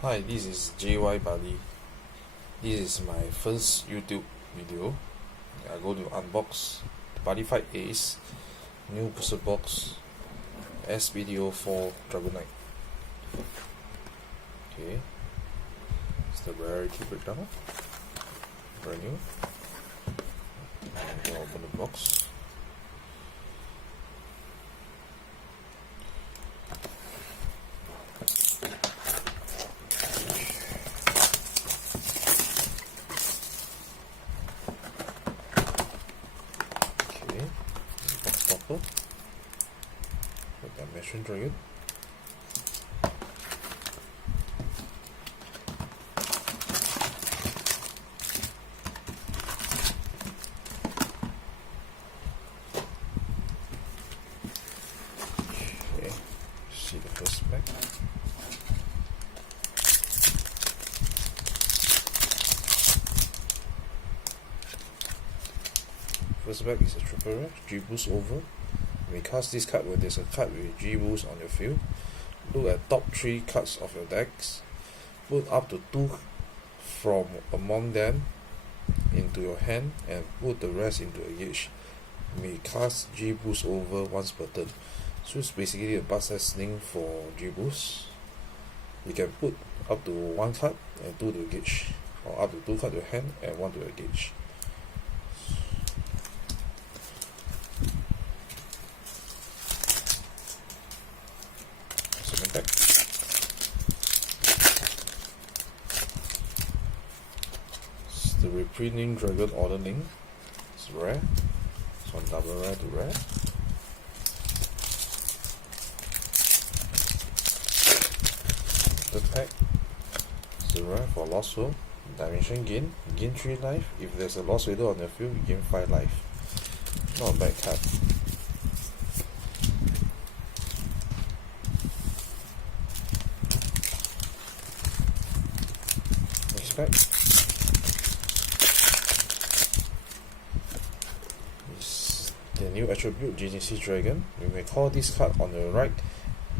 Hi, this is JY Buddy. This is my first YouTube video. I go to unbox Buddyfight Ace new booster box BT04 Drago. Okay, it's the rarity breakdown. Brand new. I'm gonna open the box. Box topper with that Mission Dragon. Okay, see the first pack. First back is a triple rare, G boost over. We cast this card when there's a card with G boost on your field. Look at top 3 cards of your decks. Put up to 2 from among them into your hand and put the rest into a gauge. We cast G boost over once per turn. So it's basically a bust link for G boost. You can put up to 1 card and 2 to a gauge, or up to 2 cards to your hand and 1 to a gauge. Second pack. It's the reprinting Dragon Order link. It's rare. It's one double rare to rare. Third pack. It's a rare for Lost World. Dimension gain. Gain 3 life. If there's a Lost Vader on your field, you gain 5 life. Not a bad card. Next pack is the new attribute GNC Dragon. You may call this card on the right,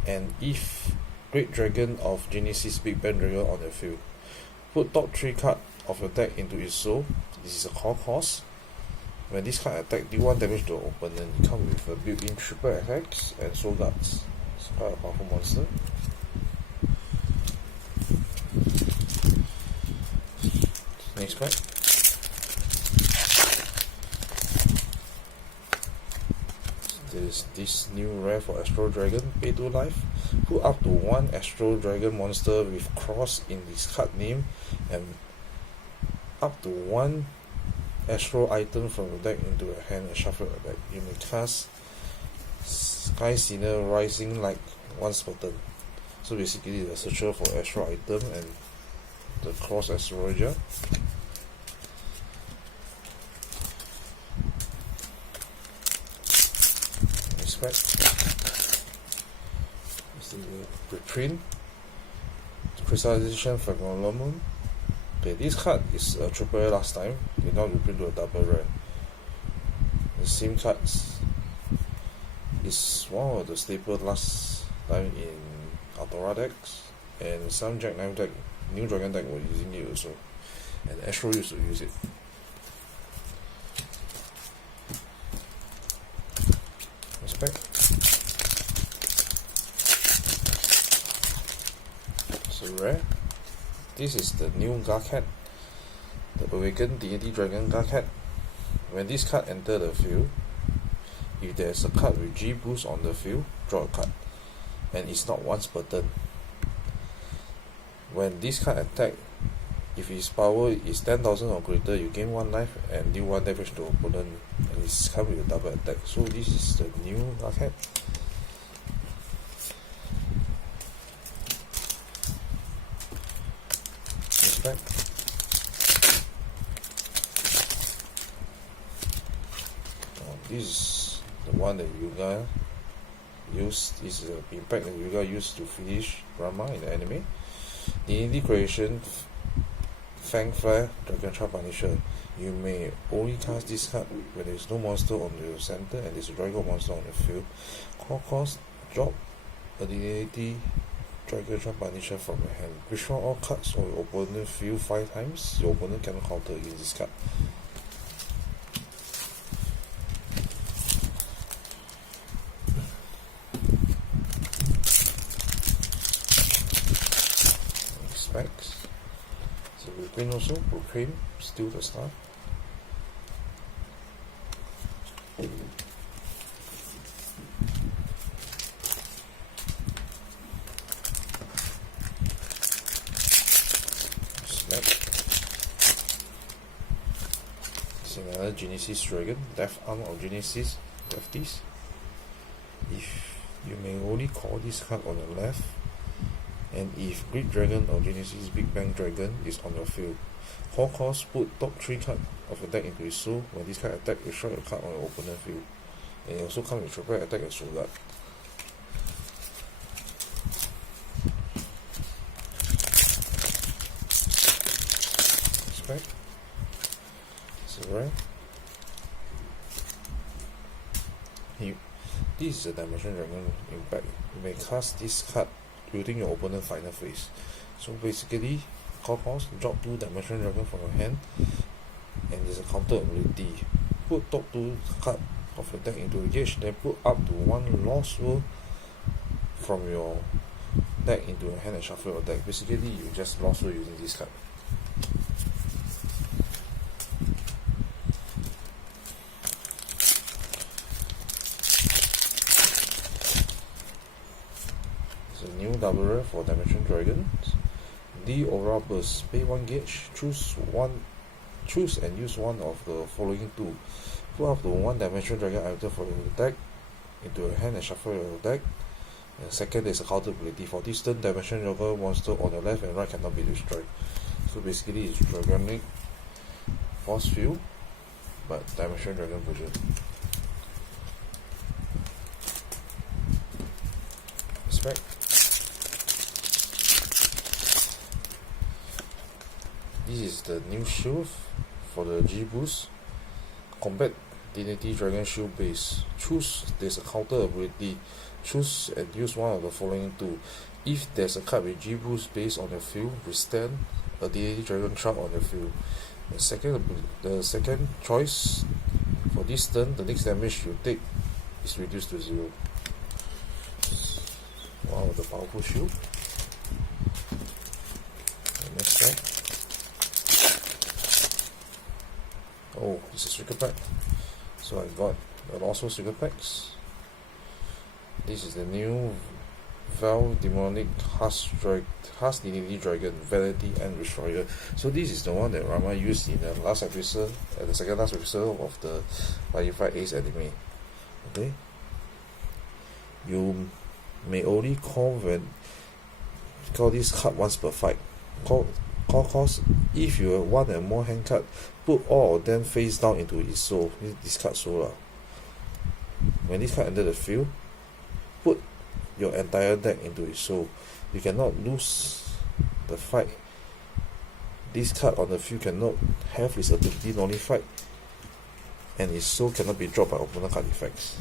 and if Great Dragon of Genesis Big Bang Dragon on the field. Put top 3 cards of your deck into its soul. This is a call cost. When this card attack, do 1 damage to the opponent. It comes with a built-in triple attacks and soul guards. It's quite a powerful monster. Next pack. There's this new rare for Astro Dragon, pay 2 life. Put up to 1 Astro Dragon monster with cross in this card name and up to 1 Astro item from the deck into your hand and shuffle the deck. You may cast Sky Sinner Rising Light once per turn. So basically the searcher for Astro item and the cross astrologer. Next pack is the reprint crystallization phenomenon. Okay, this card is a triple rare last time. They now reprint to a double rare. The same cards is one of the staples last time in Altora decks, and some Jack Knife deck, new Dragon deck were using it also, and Astro used to use it. Respect. So rare. This is the new Garcat, the Awakened Deity Dragon Garcat. When this card enters the field, if there's a card with G boost on the field, draw a card, and it's not once per turn. When this card attack, if its power is 10,000 or greater, you gain 1 life and deal 1 damage to opponent, and it's come with a double attack. So this is the new Garcat. Respect. This is the one that Yuga used. This is the impact that Yuga used to finish Rama in the anime. The indie creation Fang Flare Dragon Trap Punisher. You may only cast this card when there is no monster on the center and there is a Dragon monster on the field. Call cost, drop ability Dragon Trap Punisher from your hand. Withdraw all cards on your opponent field 5 times. Your opponent cannot counter against this card. Specs. So we win also, Proclaim, Steal the Star. Another Genesis Dragon, Death Arm of Genesis, lefties. If you may only call this card on your left, and if Great Dragon or Genesis Big Bang Dragon is on your field, call cost, put top 3 cards of your deck into his soul. When this card attack, destroy a card on your opponent field. And it also comes with triple attack and soul guard. Respect. Right. This is a Dimension Dragon impact. You may cast this card using your opponent's final phase. So basically, call cost, drop 2 Dimension Dragon from your hand, and there's a counter ability. Put top 2 card of your deck into a gauge, then put up to 1 Lost World from your deck into your hand and shuffle your deck. Basically, you just Lost World using this card. New double rare for Dimension Dragons. The Aura Burst. Pay 1 gauge, choose and use one of the following 2. Put up to 1 Dimension Dragon item from your deck into your hand and shuffle your deck. And second, there's a counter ability. For this turn, Dimension Dragon monster on the left and right cannot be destroyed. So basically it's Dragonic Force Field, but Dimension Dragon version. Respect. This is the new shield for the G boost. Combat Divinity Dragon Shield base. Choose, there's a counter ability. Choose and use one of the following 2. If there's a card with G boost base on your field, withstand a Divinity Dragon Trap on your field. The second choice for this turn, the next damage you take is reduced to 0. One of the powerful shield. The next one. Oh, this is Secret Pack. So I got also Secret Packs. This is the new Val Demonic Husk Divinity Dragon, Vanity and Destroyer. So this is the one that Rama used in the last episode, the second last episode of the Buddyfight Ace anime. Okay. You may only call this card once per fight. Call cost, if you have 1 and more hand card, put all of them face down into its soul. Discard soul. When this card enters the field, put your entire deck into its soul. You cannot lose the fight. This card on the field cannot have its ability nullified, and its soul cannot be dropped by opponent card effects.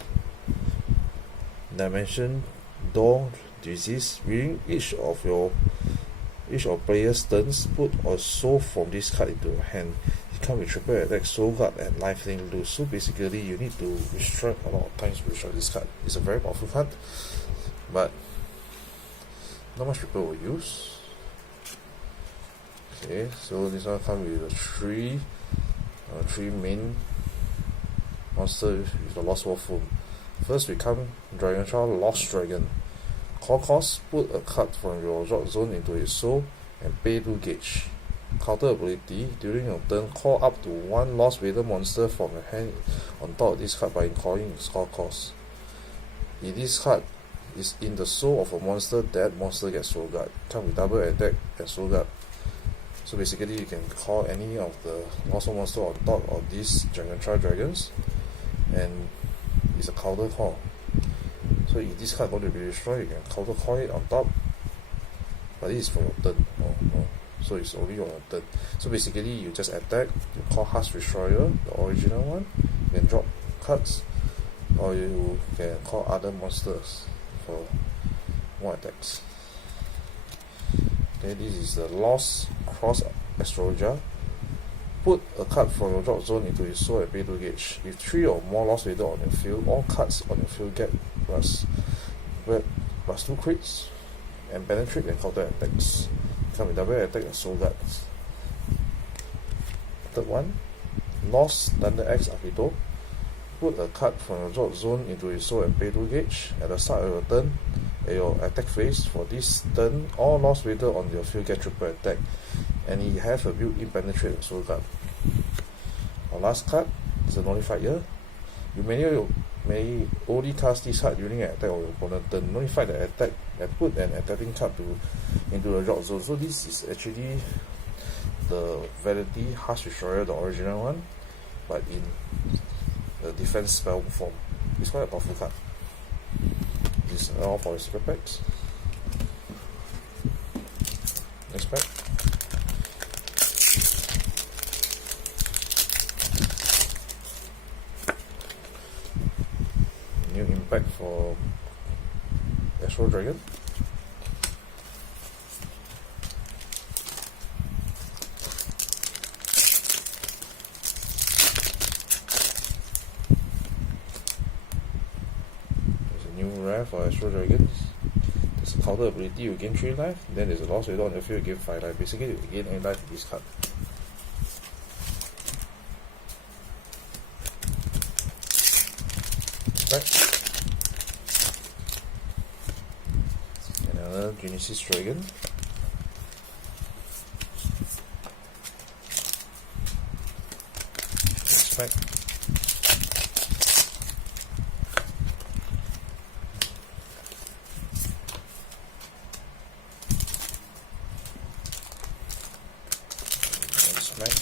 Dimension Door Disease. Within each of player's turns, put a soul from this card into your hand. It comes with triple attack, soul guard, and lifelink loose. So basically, you need to destroy a lot of times to destroy this card. It's a very powerful card, but not much people will use. Okay, so this one comes with the three main monsters with the Lost World form. First, we come Dragon Child Lost Dragon. Call cost, put a card from your drop zone into its soul and pay 2 gauge. Counter ability, during your turn, call up to 1 Lost Vader monster from your hand on top of this card by calling its call cost. If this card is in the soul of a monster, that monster gets soul guard. Come with double attack and soul guard. So basically, you can call any of the Lost monster on top of these Dragon Trial Dragons, and it's a counter call. So if this card going to be destroyed, you can counter call it on top, but this is for your turn. So it's only on your turn. So basically, you just attack, you call Husk Destroyer, the original one, you can drop cards, or you can call other monsters for more attacks. Okay, this is the Lost Cross Astrologer. Put a card from your drop zone into his soul and pay 2 gauge. If 3 or more Lost Waiter on your field, all cards on your field get plus 2 crits and penetrate and counter attacks. Come with double attack and soul guards. Third one, Lost Thunder Axe Akito. Put a card from your drop zone into his soul and pay 2 gauge. At the start of your turn, at your attack phase, for this turn, all Lost Waiter on your field get triple attack, and he have a built-in penetrate and soul guard. Our last card is a Nullified here. You may only cast this card during an attack of your opponent turn. Nullify the attack and put an attacking card into the drop zone. So this is actually the Vanity Harsh Destroyer, the original one, but in the defense spell form. It's quite a powerful card. This is all for the secret packs. Next pack. New impact for Astro Dragon. There's a new rare for Astro Dragons. There's a counter ability, you gain 3 life. Then there's a Lost Waiter on the field, you gain 5 life. Basically, you gain 8 life with this card. Another Genesis Dragon. Next pack. Next pack.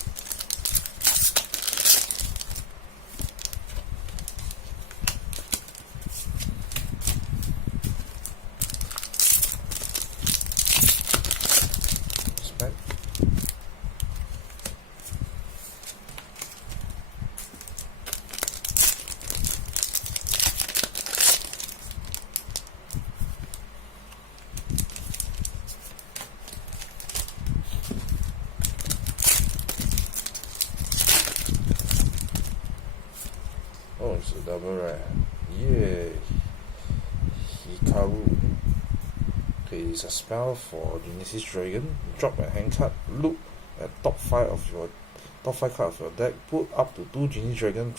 Oh, it's a double rare. Yeah. Hikaru. Okay, it's a spell for Genesis Dragon. Drop a hand card. Look at top 5 cards of your deck. Put up to 2 Genesis Dragon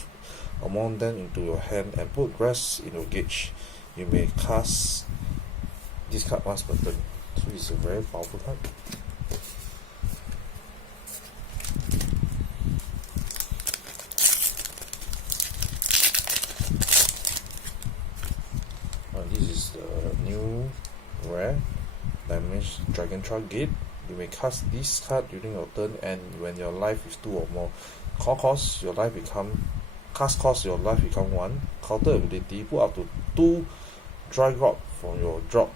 among them into your hand and put rest in your gauge. You may cast this card once per turn. So it's a very powerful card. This is the new rare Damage Dragon Truck Gate. You may cast this card during your turn, and when your life is 2 or more, cast cost your life become 1. Counter ability, put up to 2 Dry Rot from your drop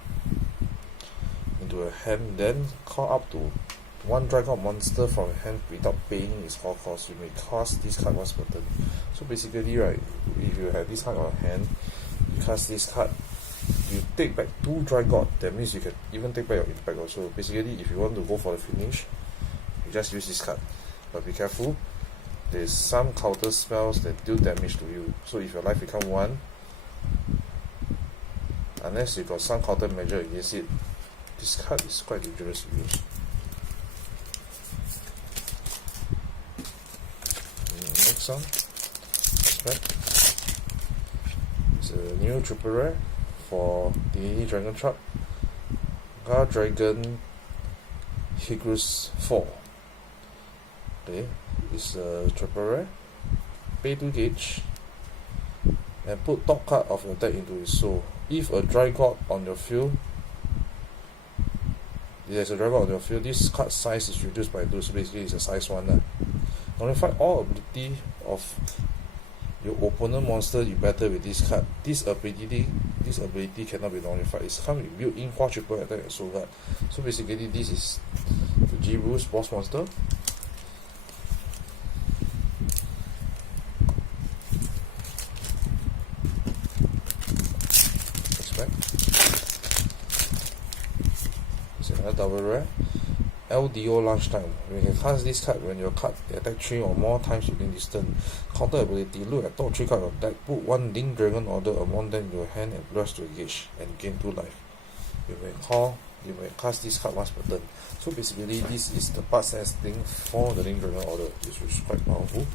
into your hand, then call up to 1 Dry Rot monster from your hand without paying its call cost. You may cast this card once per turn. So basically, right, if you have this card on hand, you cast this card, you take back 2 Dry God. That means you can even take back your impact also. Basically, if you want to go for the finish, you just use this card. But be careful, there's some counter spells that do damage to you. So if your life become 1, unless you got some counter measure against it, this card is quite dangerous to use. Next one, it's a new triple rare for the Dragon Truck. Guard Dragon Higrus 4. Okay, it's a triple rare. Pay 2 gauge and put top card of your deck into his soul. If a Dry God on your field, there's a Dry God on your field, this card size is reduced by 2, so basically it's a size 1. Nullify all ability of your opponent monster you battle with this card. This ability cannot be nullified. It's come with built-in 4 triple attack and soul guard. So basically this is the G-Bruce boss monster. It's another double rare. LDO lunchtime. We can cast this card when your card attack 3 or more times within this turn. Counter ability, look at top 3 cards of deck, put 1 Link Dragon Order among them in your hand and press to engage and gain 2 life. You may cast this card once per turn. So basically this is the part sense thing for the Link Dragon Order, which is quite powerful.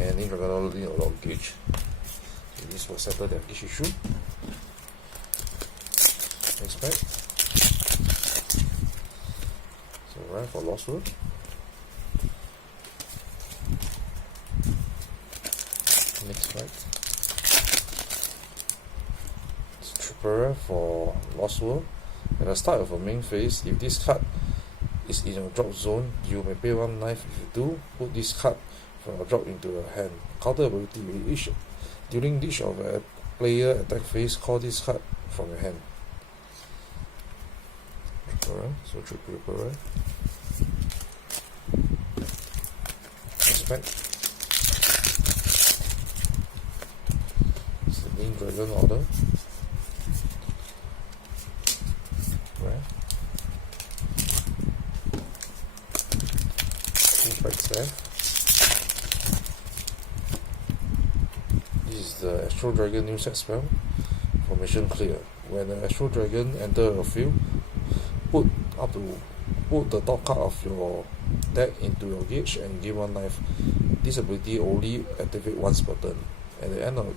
And Link Dragon Order need a lot of gauge. So this will settle the gauge issue. Next pack. So right for Lost World. Next pack. It's Tripper for Lost World. At the start of a main phase, if this card is in your drop zone, you may pay 1 life. If you do, put this card from your drop into your hand. Counter ability, during each of a player attack phase, call this card from your hand. So Tripper. Expect. It's the Link Dragon Order. Right. 2 packs there. This is the Astral Dragon new set spell. Formation clear. When the Astral Dragon enters your field, put the top card of your deck into your gauge and gain 1 life. This ability only activate once per turn. At the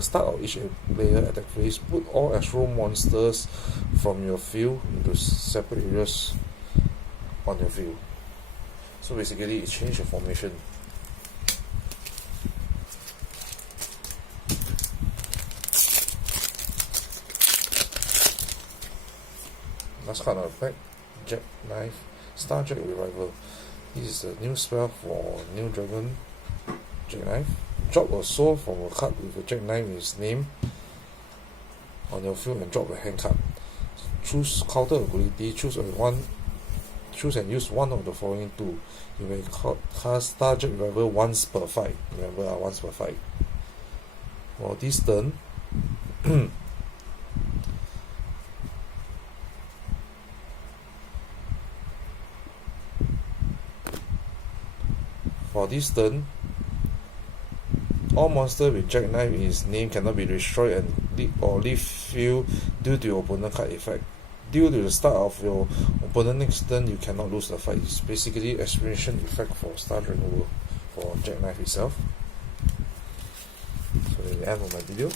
start of each player attack phase, put all astral monsters from your field into separate areas on your field. So basically it changes your formation. Last card of the pack, Jackknife, Starjack Revival. This is a new spell for new dragon, Jackknife. Drop a soul from a card with a Jackknife in its name on your field and drop a hand card. Choose counter ability, choose and use one of the following 2. You may cast Starjack Revival once per fight. Remember, once per fight. For this turn, all monsters with Jackknife in his name cannot be destroyed and leave field due to your opponent card effect. Due to the start of your opponent next turn, you cannot lose the fight. It's basically expiration effect for Star Dragon for Jackknife itself. So that's the end of my video.